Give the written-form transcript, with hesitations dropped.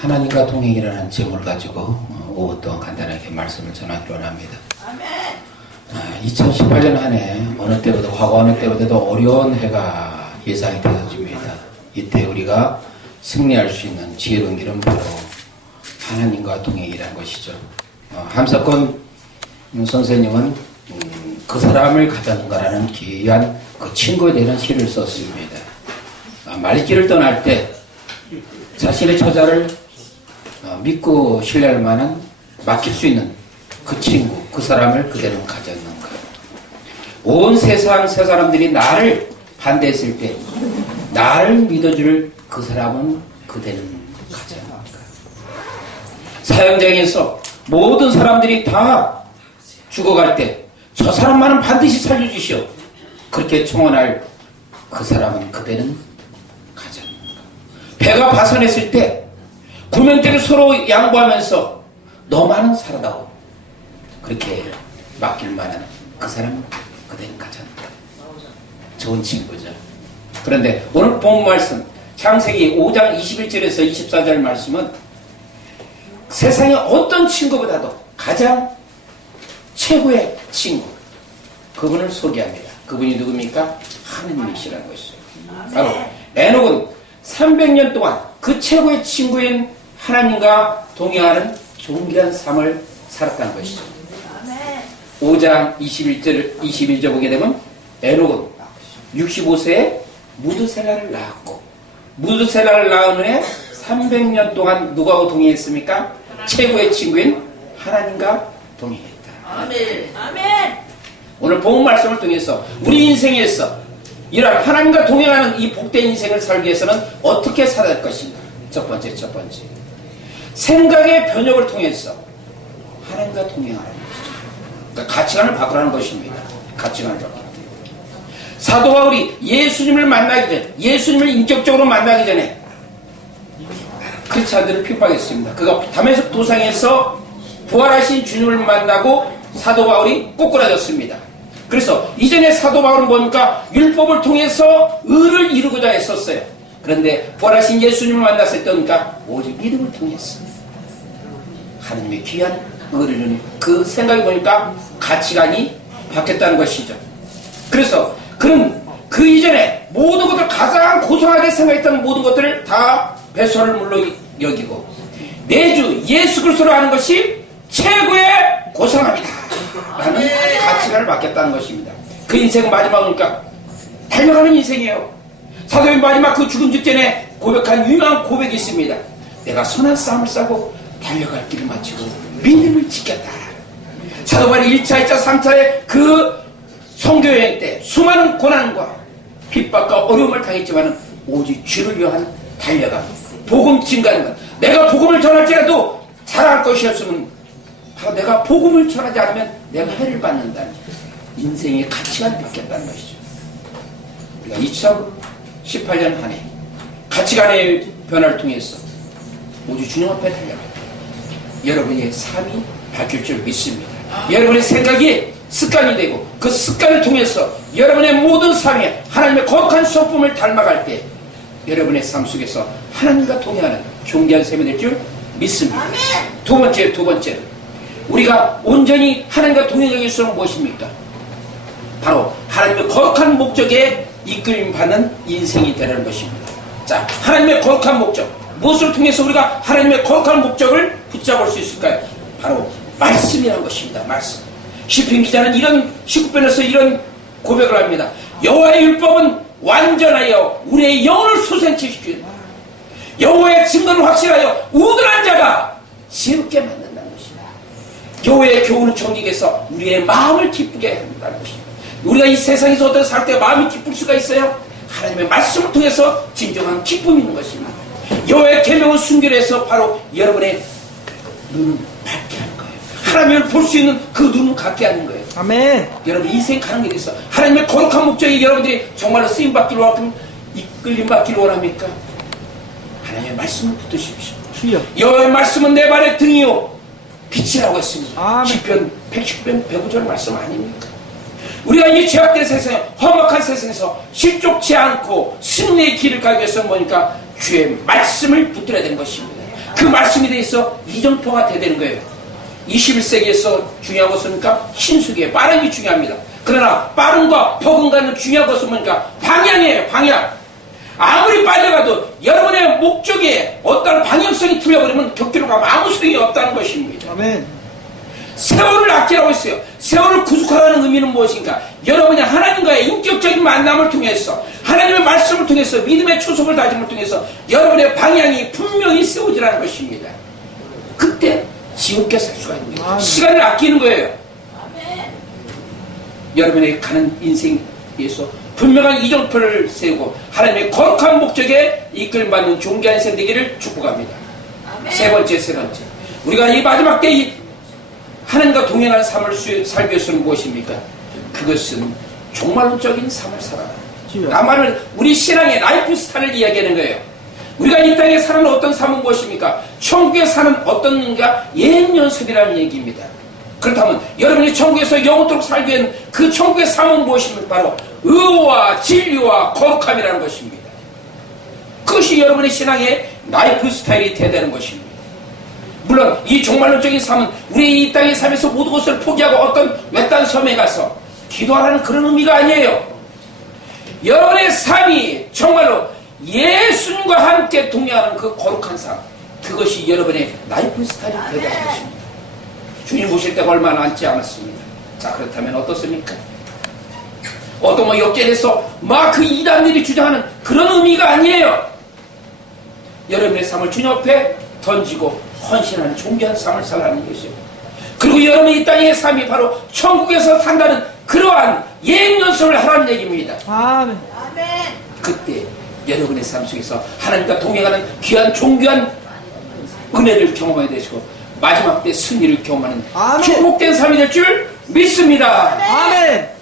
하나님과 동행이라는 제목을 가지고 오후 동안 간단하게 말씀을 전하기로 합니다. 2018년 한 해 어느 때보다 과거 어느 때보다도 어려운 해가 예상이 되어집니다. 이때 우리가 승리할 수 있는 지혜로운 길은 바로 하나님과 동행이라는 것이죠. 함석권 선생님은 그 사람을 가졌는가라는 귀한 그 친구에 대한 시를 썼습니다. 말길을 떠날 때 자신의 처자를 믿고 신뢰할 만한 맡길 수 있는 그 친구, 그 사람을 그대는 가졌는가. 온 세상 세 사람들이 나를 반대했을 때 나를 믿어줄 그 사람은 그대는 가졌는가. 사형장에서 모든 사람들이 다 죽어갈 때 저 사람만은 반드시 살려주시오. 그렇게 청원할 그 사람은 그대는 가졌는가. 배가 파손했을 때 구명대를 서로 양보하면서 너만은 살아다오. 그렇게 맡길 만한 그 사람은 그대는 가졌는가. 좋은 친구죠. 그런데 오늘 본 말씀 창세기 5장 21절에서 24절 말씀은 세상에 어떤 친구보다도 가장 최고의 친구, 그분을 소개합니다. 그분이 누굽니까? 하느님이시라는 것이죠. 바로 에녹은 300년 동안 그 최고의 친구인 하나님과 동행하는 존귀한 삶을 살았다는 것이죠. 5장 21절 보게 되면 에녹은 65세에 무드셀라를 낳았고, 무드셀라를 낳은 후에 300년 동안 누구하고 동행했습니까? 최고의 친구인 하나님과 동행했다. 아멘. 아멘. 오늘 본 말씀을 통해서 우리 인생에서 이러한 하나님과 동행하는 이 복된 인생을 살기 위해서는 어떻게 살아야 할 것인가? 첫 번째. 생각의 변혁을 통해서 하나님과 동행하는 것이죠. 그러니까 가치관을 바꾸라는 것입니다. 가치관을 바꾸라. 사도 바울이 예수님을 만나기 전에, 예수님을 인격적으로 만나기 전에 크리스찬들을 핍박했습니다. 그가 다메섹 도상에서 부활하신 주님을 만나고 사도 바울이 꼬꾸라졌습니다. 그래서 이전에 사도 바울은 뭡니까? 율법을 통해서 의를 이루고자 했었어요. 그런데 부활하신 예수님을 만났을 때 뭡니까? 오직 믿음을 통해서 하나님의 귀한 의를 이루는 그 생각이 보니까 가치관이 바뀌었다는 것이죠. 그래서 그는 그 이전에 모든 것들 가장 고상하게 생각했던 모든 것들을 다 배설을 물로 여기고 매주 예수 그리스도로 하는 것이 최고의 고상합니다 라는 가치관을 맡겼다는 것입니다. 그 인생은 마지막이니까 달려가는 인생이에요. 사도의 마지막 그 죽음 직전에 고백한 유명한 고백이 있습니다. 내가 선한 싸움을 싸고 달려갈 길을 마치고 믿음을 지켰다. 사도 바울이 1차, 2차, 3차의 그 선교여행 때 수많은 고난과 핍박과 어려움을 당했지만 오직 주를 위한 달려감, 복음 증가하는 것. 내가 복음을 전할지라도 잘할 것이었으면 바로 내가 복음을 전하지 않으면 내가 해를 받는다는 인생의 가치관이 바뀌었다는 것이죠. 우리가 2018년 한 해 가치관의 변화를 통해서 오직 주님 앞에 달려갈 때 여러분의 삶이 바뀔 줄 믿습니다. 여러분의 생각이 습관이 되고 그 습관을 통해서 여러분의 모든 삶에 하나님의 거룩한 성품을 닮아갈 때 여러분의 삶 속에서 하나님과 동행하는 존귀한 삶이 될 줄 믿습니다. 두 번째 우리가 온전히 하나님과 동행하기 위해서는 무엇입니까? 바로 하나님의 거룩한 목적에 이끌림받는 인생이 되라는 것입니다. 자, 하나님의 거룩한 목적, 무엇을 통해서 우리가 하나님의 거룩한 목적을 붙잡을 수 있을까요? 바로 말씀이라는 것입니다. 말씀. 시편 기자는 이런 19편에서 이런 고백을 합니다. 여호와의 율법은 완전하여 우리의 영혼을 소생시키는 여호와의 증거는 확실하여 우둔한 자가 지혜롭게 만든다는 것입니다. 여호와의 교훈은 정직해서 우리의 마음을 기쁘게 한다는 것입니다. 우리가 이 세상에서 어떻게 살 때 마음이 기쁠 수가 있어요? 하나님의 말씀을 통해서 진정한 기쁨이 있는 것입니다. 여호와의 계명을 순결해서 바로 여러분의 눈을 밝게 하는 거예요. 하나님을 볼 수 있는 그 눈을 갖게 하는 거예요. 아멘. 여러분 인생 가는 길에 있어 하나님의 거룩한 목적이 여러분들이 정말로 쓰임받기를 원하면 이끌림받기를 원합니까? 하나님의 말씀을 붙드십시오. 주여. 여호와의 말씀은 내 발의 등이요 빛이라고 했습니다. 아멘. 시편 119편 105절 말씀 아닙니까? 우리가 이 죄악된 세상에 험악한 세상에서 실족치 않고 승리의 길을 가기 위해서 뭐니까 주의 말씀을 붙들어야 되는 것입니다. 그 말씀에 대해서 이정표가 돼야 되는 거예요. 21세기에서 중요한 것은 뭡니까? 신수기에 빠름이 중요합니다. 그러나 빠름과 버금가는 중요한 것은 뭡니까? 방향이에요. 방향. 아무리 빨려가도 여러분의 목적에 어떤 방향성이 틀려버리면 격기로 가면 아무 소용이 없다는 것입니다. 아멘. 세월을 아끼라고 했어요. 세월을 구속하라는 의미는 무엇인가? 여러분이 하나님과의 인격적인 만남을 통해서, 하나님의 말씀을 통해서, 믿음의 초석을 다짐을 통해서 여러분의 방향이 분명히 세워지라는 것입니다. 그때 지옥에 살 수가 있는 거예요. 시간을 아끼는 거예요. 여러분의 가는 인생에서 분명한 이정표를 세우고 하나님의 거룩한 목적에 이끌받는 존귀한 인생 되기를 축복합니다. 세 번째, 우리가 이 마지막 때 이 하나님과 동행하는 삶을 살기 위해서는 무엇입니까? 그것은 종말론적인 삶을 살아라. 나만을 우리 신앙의 라이프 스타일을 이야기하는 거예요. 우리가 이 땅에 사는 어떤 삶은 무엇입니까? 천국에 사는 어떤가 예행연습이라는 얘기입니다. 그렇다면 여러분이 천국에서 영원토록 살기 위한 그 천국의 삶은 무엇입니까? 바로 의와 진리와 거룩함이라는 것입니다. 그것이 여러분의 신앙의 라이프 스타일이 되어야 되는 것입니다. 물론 이 종말론적인 삶은 우리 이 땅의 삶에서 모든 것을 포기하고 어떤 외딴 섬에 가서 기도하라는 그런 의미가 아니에요. 여러분의 삶이 정말로 예수님과 함께 동행하는 그 거룩한 삶, 그것이 여러분의 라이프 스타일이 되어야 되는 것입니다. 주님 오실 때가 얼마 남지 않았습니다. 자, 그렇다면 어떻습니까? 어떤 역전에서 막 그 이단들이 주장하는 그런 의미가 아니에요. 여러분의 삶을 주님 앞에 던지고 헌신하는 존귀한 삶을 살라는 것이죠. 그리고 여러분이 이 땅의 삶이 바로 천국에서 산다는 그러한 예행연습을 하라는 얘기입니다. 아멘. 그때 여러분의 삶 속에서 하나님과 동행하는 귀한 존귀한 은혜를 경험하게 되시고 마지막 때 승리를 경험하는 아멘. 축복된 삶이 될 줄 믿습니다. 아멘.